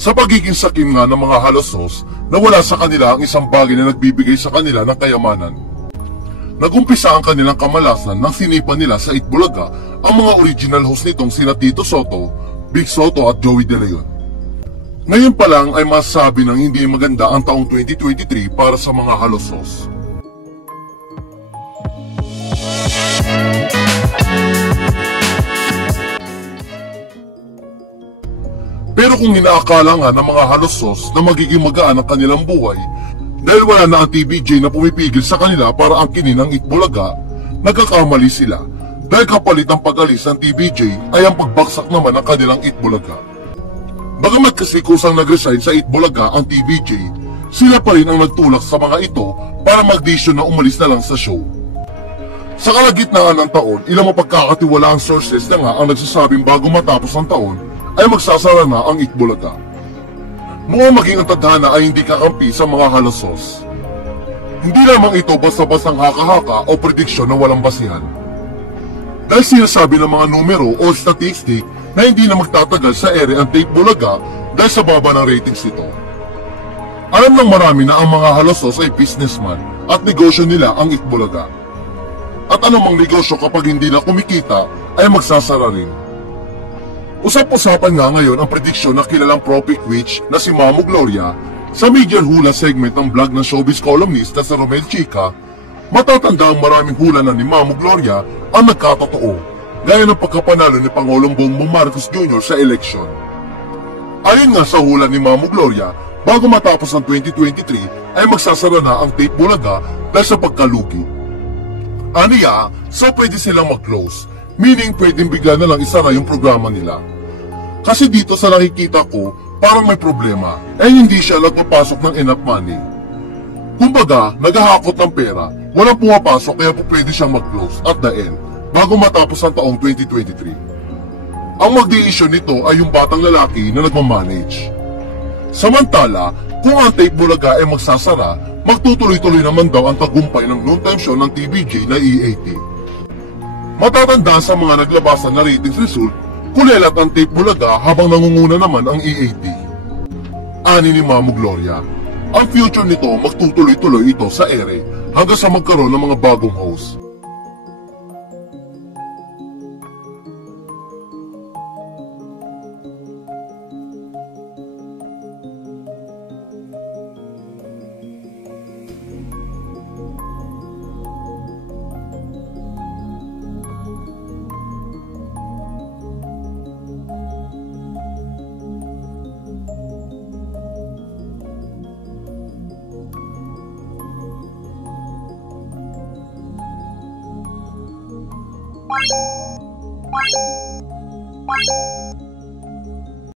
Sa pagiging sakim nga ng mga halosos, nawala sa kanila ang isang bagay na nagbibigay sa kanila ng kayamanan. Nagumpisa ang kanilang kamalasan nang sinipa nila sa Itbulaga ang mga original host nitong sina Tito Soto, Big Soto at Joey De Leon. Ngayon pa lang ay masasabi ng hindi maganda ang taong 2023 para sa mga halosos. Pero kung inaakala nga ng mga halosos na magiging magaan ang kanilang buhay dahil wala na ang TVJ na pumipigil sa kanila para angkinin ang Itbulaga, nagkakamali sila dahil kapalit ang pag-alis ng TVJ ay ang pagbaksak naman ng kanilang Itbulaga. Bagamat kasi kusang nag-resign sa Itbulaga ang TVJ, sila pa rin ang nagtulak sa mga ito para mag-decision na umalis na lang sa show. Sa kalagitnaan ng taon, ilang mapagkakatiwalaang sources na nga ang nagsasabing bago matapos ang taon ay magsasara na ang Itbulaga. Mukhang maging ang tadhana ay hindi kakampi sa mga halosos. Hindi lamang ito basta-bastang haka-haka o prediksyon na walang basihan. Dahil sinasabi ng mga numero o statistic na hindi na magtatagal sa ere ang Itbulaga dahil sa baba ng ratings nito. Alam ng marami na ang mga halosos ay businessman at negosyo nila ang Itbulaga. At anumang negosyo kapag hindi na kumikita ay magsasara rin. Usap-usapan nga ngayon ang prediksyon ng kilalang Prophet Witch na si Mamo Gloria sa Media Hula segment ng vlog ng showbiz columnist na si Romel Chica. Matatanda ang maraming hula na ni Mamo Gloria ang nagkatotoo, gaya ng pagkapanalo ni Pangulong Bongbong Marcos Jr. sa eleksyon. Ayon nga sa hula ni Mamo Gloria, bago matapos ang 2023 ay magsasara na ang Itbulaga dahil sa pagkalugi. Aniya, so pwede silang mag-close, meaning pwedeng bigla na lang isara yung programa nila. Kasi dito sa nakikita ko, parang may problema, hindi siya nagpapasok ng enough money. Kumbaga, naghahakot ng pera, walang pumapasok kaya po pwede siyang mag-close at the end, bago matapos ang taong 2023. Ang mag-i-issue nito ay yung batang lalaki na nagmamanage. Samantala, kung ang Itbulaga ay magsasara, magtutuloy-tuloy naman daw ang tagumpay ng noontime show ng TVJ na E80. Matatanda sa mga naglabasan na ratings result, kulelat ang Itbulaga habang nangunguna naman ang E80. Ani ni Mamo Gloria, ang future nito magtutuloy-tuloy ito sa ere hanggang sa magkaroon ng mga bagong host. Bye.